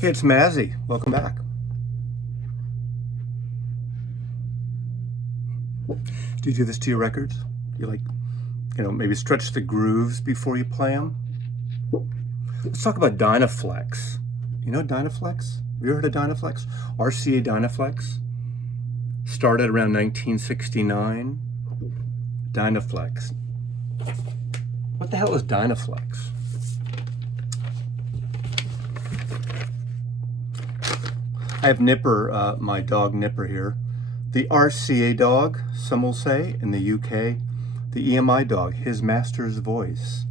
Hey, it's Mazzy. Welcome back. Do you do this to your records? You maybe stretch the grooves before you play them? Let's talk about Dynaflex. You know Dynaflex? Have you heard of Dynaflex? RCA Dynaflex. Started around 1969. Dynaflex. What the hell is Dynaflex? I have Nipper, my dog Nipper here. The RCA dog, some will say, in the UK. The EMI dog, his master's voice.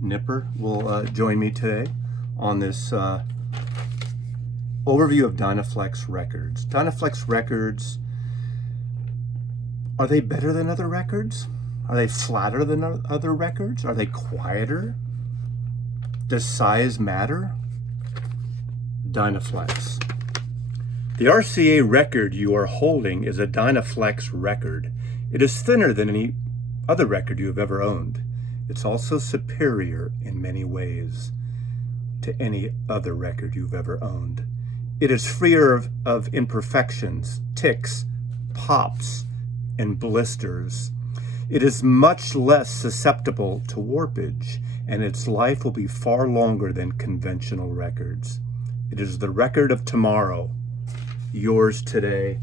Nipper will join me today on this overview of Dynaflex records. Dynaflex records, are they better than other records? Are they flatter than other records? Are they quieter? Does size matter? Dynaflex. The RCA record you are holding is a Dynaflex record. It is thinner than any other record you have ever owned. It's also superior in many ways to any other record you've ever owned. It is freer of imperfections, ticks, pops, and blisters. It is much less susceptible to warpage, and its life will be far longer than conventional records. It is the record of tomorrow. Yours today,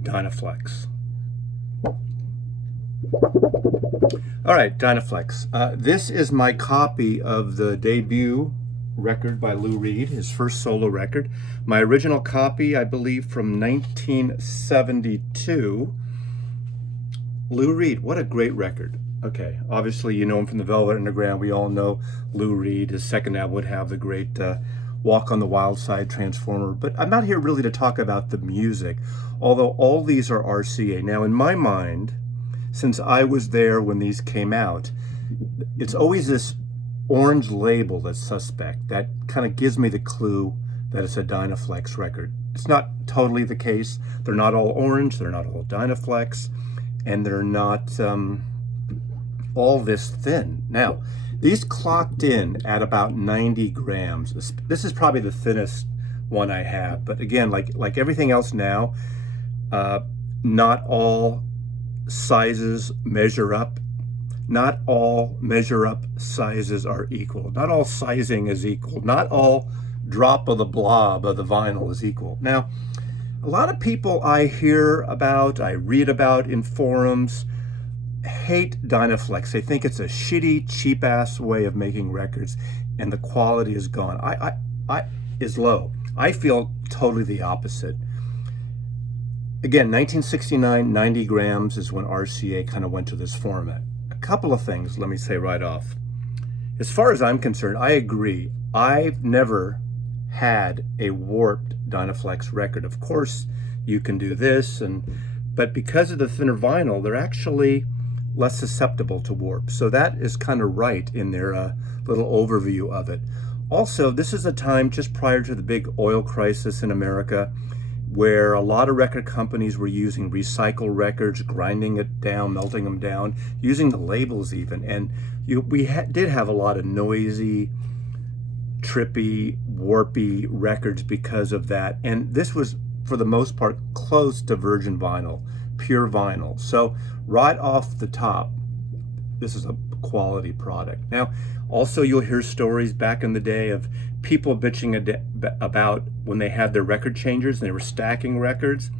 Dynaflex. All right, Dynaflex. This is my copy of the debut record by Lou Reed, his first solo record. My original copy, I believe, from 1972. Lou Reed, what a great record. Okay, obviously you know him from the Velvet Underground. We all know Lou Reed. His second album would have the great Walk on the Wild Side, Transformer, but I'm not here really to talk about the music, although all these are RCA. Now, in my mind, since I was there when these came out, it's always this orange label that's suspect. That kind of gives me the clue that it's a Dynaflex record. It's not totally the case. They're not all orange, they're not all Dynaflex, and they're not all this thin. Now, these clocked in at about 90 grams. This is probably the thinnest one I have. But again, like everything else now, not all sizes measure up. Not all measure up sizes are equal. Not all sizing is equal. Not all drop of the blob of the vinyl is equal. Now, a lot of people I hear about, I read about in forums, hate Dynaflex. They think it's a shitty, cheap-ass way of making records, and the quality is gone. Is low. I feel totally the opposite. Again, 1969, 90 grams is when RCA kind of went to this format. A couple of things, let me say right off. As far as I'm concerned, I agree. I've never had a warped Dynaflex record. Of course, you can do this, but because of the thinner vinyl, they're actually less susceptible to warp. So that is kind of right in their little overview of it. Also, this is a time just prior to the big oil crisis in America where a lot of record companies were using recycled records, grinding it down, melting them down, using the labels even. And we did have a lot of noisy, trippy, warpy records because of that. And this was, for the most part, close to virgin vinyl, pure vinyl. So right off the top, this is a quality product. Now, also you'll hear stories back in the day of people bitching about when they had their record changers and they were stacking records.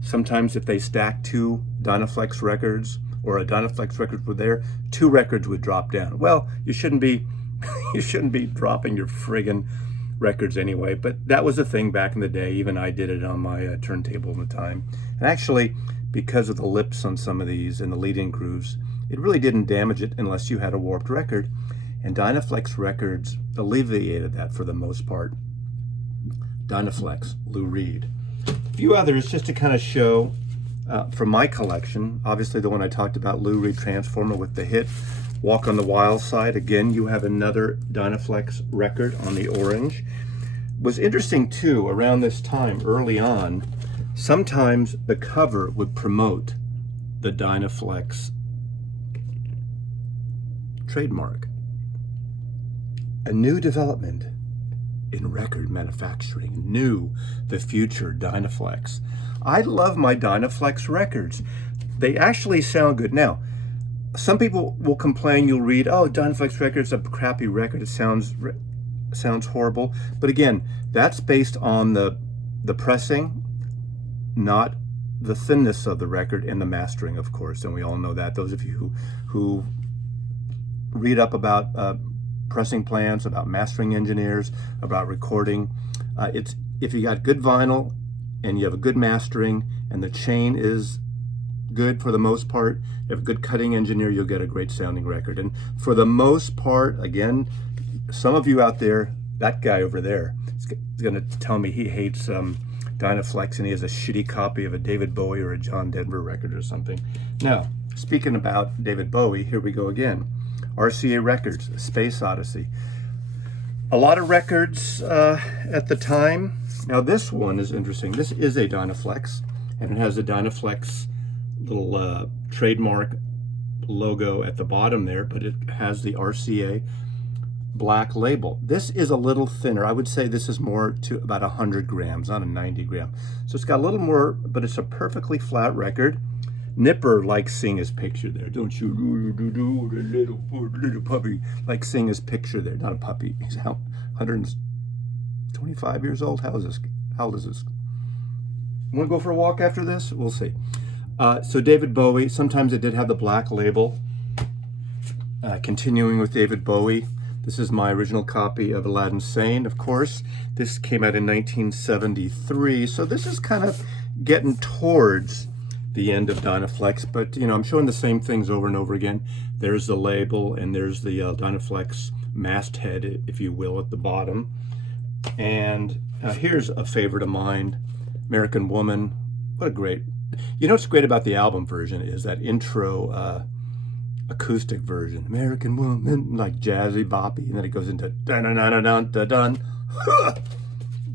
Sometimes if they stacked two Dynaflex records or a Dynaflex record were there, two records would drop down. Well, you shouldn't be you shouldn't be dropping your friggin' records anyway, but that was a thing back in the day. Even I did it on my turntable at the time. And actually, because of the lips on some of these and the lead-in grooves, it really didn't damage it unless you had a warped record. And Dynaflex records alleviated that for the most part. Dynaflex, Lou Reed. A few others just to kind of show from my collection. Obviously the one I talked about, Lou Reed Transformer with the hit Walk on the Wild Side. Again, you have another Dynaflex record on the orange. Was interesting too, around this time, early on, sometimes the cover would promote the Dynaflex trademark. A new development in record manufacturing. New, the future Dynaflex. I love my Dynaflex records. They actually sound good. Now, some people will complain, you'll read, oh, Dynaflex record's a crappy record, it sounds horrible. But again, that's based on the pressing, not the thinness of the record, and the mastering, of course. And we all know that. Those of you who read up about pressing plants, about mastering engineers, about recording, it's if you got good vinyl and you have a good mastering and the chain is good for the most part, you have a good cutting engineer, you'll get a great sounding record. And for the most part, again, some of you out there, that guy over there is going to tell me he hates Dynaflex and he has a shitty copy of a David Bowie or a John Denver record or something. Now, speaking about David Bowie, here we go again. RCA Records, Space Odyssey. A lot of records at the time. Now this one is interesting. This is a Dynaflex, and it has a Dynaflex little trademark logo at the bottom there, but it has the RCA black label. This is a little thinner. I would say this is more to about 100 grams, not a 90 gram. So it's got a little more, but it's a perfectly flat record. Nipper likes seeing his picture there, don't you? Little puppy likes seeing his picture there. Not a puppy. He's 125 years old. How old is this? Want to go for a walk after this? We'll see. So David Bowie. Sometimes it did have the black label. Continuing with David Bowie. This is my original copy of Aladdin Sane, of course. This came out in 1973. So this is kind of getting towards the end of Dynaflex, but you know, I'm showing the same things over and over again. There's the label, and there's the Dynaflex masthead, if you will, at the bottom. And here's a favorite of mine, American Woman. What a great, you know what's great about the album version is that intro acoustic version, American Woman, like jazzy boppy, and then it goes into dun dun dun dun dun dun.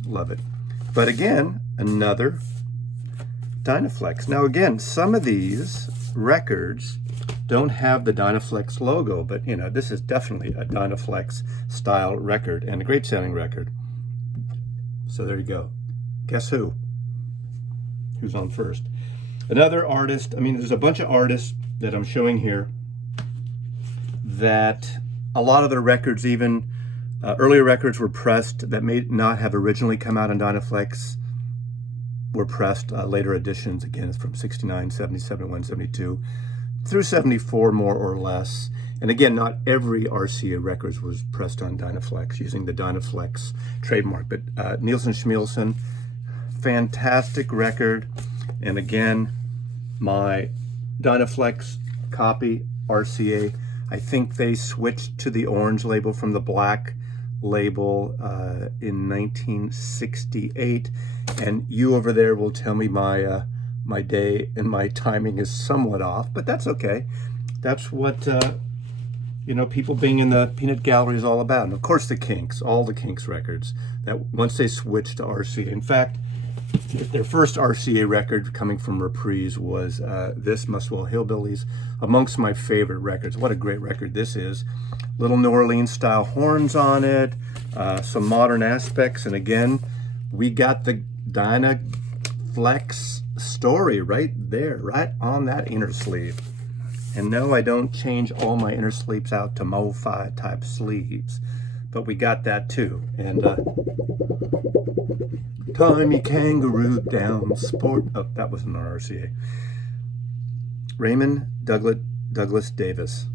Love it. But again, another Dynaflex. Now again, some of these records don't have the Dynaflex logo, but you know, this is definitely a Dynaflex style record and a great sounding record. So there you go. Guess who? Who's on first? Another artist. I mean, there's a bunch of artists that I'm showing here that a lot of their records, even earlier records, were pressed that may not have originally come out on Dynaflex, were pressed later editions. Again, it's from 69, 70, 71, 72 through 74 more or less. And again, not every RCA records was pressed on Dynaflex using the Dynaflex trademark, but Nielsen Schmielsen, fantastic record. And again, my Dynaflex copy, RCA, I think they switched to the orange label from the black label in 1968, and you over there will tell me my my day and my timing is somewhat off, but that's okay. That's what you know, people being in the peanut gallery is all about. And of course the Kinks, all the Kinks records, that once they switched to RCA, in fact, their first RCA record coming from Reprise was this, Muswell Hillbillies, amongst my favorite records. What a great record this is. Little New Orleans style horns on it, some modern aspects, and again, we got the Dynaflex story right there, right on that inner sleeve. And no, I don't change all my inner sleeves out to MoFi type sleeves, but we got that too. And Tommy Kangaroo down sport. Oh, that wasn't an RCA. Raymond Douglas Davis,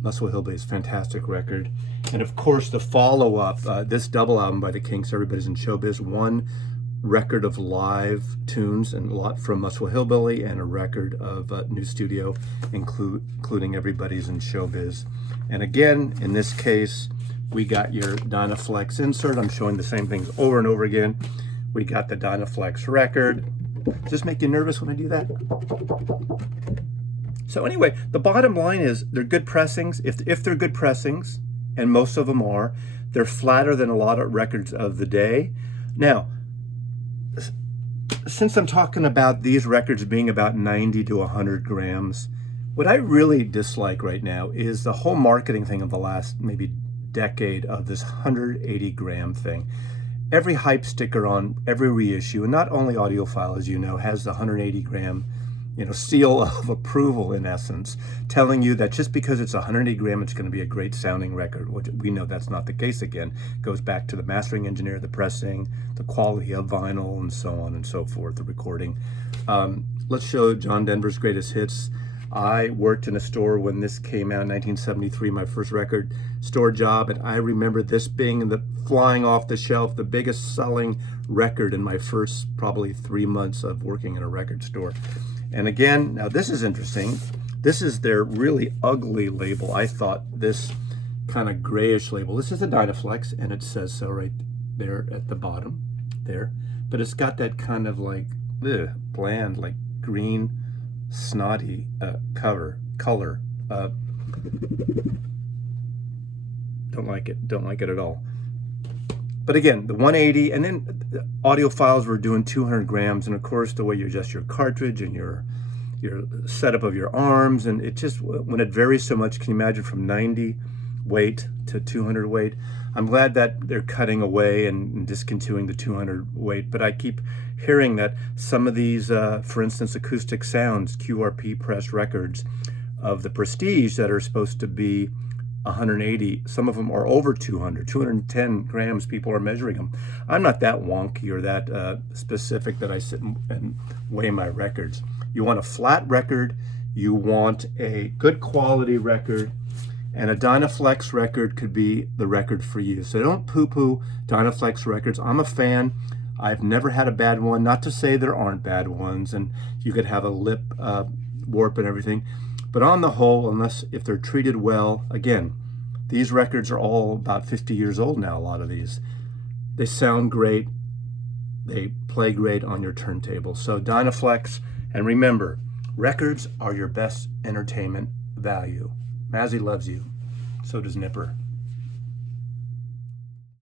Muswell Hillbillies, fantastic record. And of course the follow-up, this double album by the Kinks, Everybody's in Showbiz, one record of live tunes and a lot from Muswell Hillbilly, and a record of new studio, including Everybody's in Showbiz. And again, in this case, we got your Dynaflex insert. I'm showing the same things over and over again. We got the Dynaflex record. Does this make you nervous when I do that? So anyway, the bottom line is they're good pressings. If they're good pressings, and most of them are, they're flatter than a lot of records of the day. Now, since I'm talking about these records being about 90 to 100 grams, what I really dislike right now is the whole marketing thing of the last maybe decade of this 180 gram thing. every hype sticker on every reissue, and not only audiophile, as you know, has the 180 gram, seal of approval in essence, telling you that just because it's 180 gram, it's going to be a great sounding record. Which we know that's not the case. Again, it goes back to the mastering engineer, the pressing, the quality of vinyl, and so on and so forth, the recording. Let's show John Denver's greatest hits. I worked in a store when this came out in 1973, my first record store job, and I remember this being flying off the shelf, the biggest selling record in my first probably 3 months of working in a record store. And again, now this is interesting. This is their really ugly label. I thought this kind of grayish label. This is a Dynaflex, and it says so right there at the bottom there. But it's got that kind of like bland, like green, snotty color. Don't like it at all. But again, the 180, and then the audiophiles were doing 200 grams, and of course the way you adjust your cartridge and your setup of your arms, and it just, when it varies so much, can you imagine from 90 weight to 200 weight? I'm glad that they're cutting away and discontinuing the 200 weight, but I keep hearing that some of these, for instance, Acoustic Sounds QRP press records of the Prestige that are supposed to be 180, some of them are over 210 grams. People are measuring them. I'm not that wonky or that specific that I sit and weigh my records. You want a flat record, you want a good quality record, and a Dynaflex record could be the record for you. So don't poo-poo Dynaflex records. I'm a fan. I've never had a bad one. Not to say there aren't bad ones, and you could have a lip warp and everything. But on the whole, if they're treated well, again, these records are all about 50 years old now, a lot of these. They sound great. They play great on your turntable. So Dynaflex, and remember, records are your best entertainment value. Mazzy loves you. So does Nipper.